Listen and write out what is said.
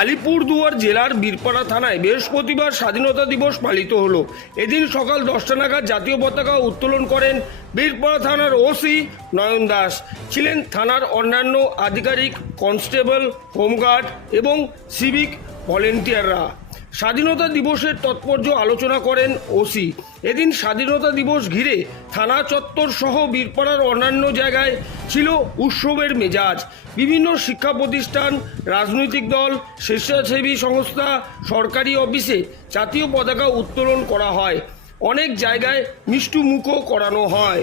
আলিপুরদুয়ার জেলার বীরপাড়া থানায় বৃহস্পতিবার স্বাধীনতা দিবস পালিত হলো। এদিন সকাল দশটা নাগাদ জাতীয় পতাকা উত্তোলন করেন বীরপাড়া থানার ওসি নয়ন দাস। ছিলেন থানার অন্যান্য আধিকারিক কনস্টেবল, হোমগার্ড এবং সিভিক ভলেন্টিয়াররা। স্বাধীনতা দিবসের তৎপর্য আলোচনা করেন ওসি। এদিন স্বাধীনতা দিবস ঘিরে থানা চত্বর সহ বীরপাড়ার অন্যান্য জায়গায় ছিল উৎসবের মেজাজ। বিভিন্ন শিক্ষা প্রতিষ্ঠান, রাজনৈতিক দল, স্বেচ্ছাসেবী সংস্থা, সরকারি অফিসে জাতীয় পতাকা উত্তোলন করা হয়। অনেক জায়গায় মিষ্টু মুখও করানো হয়।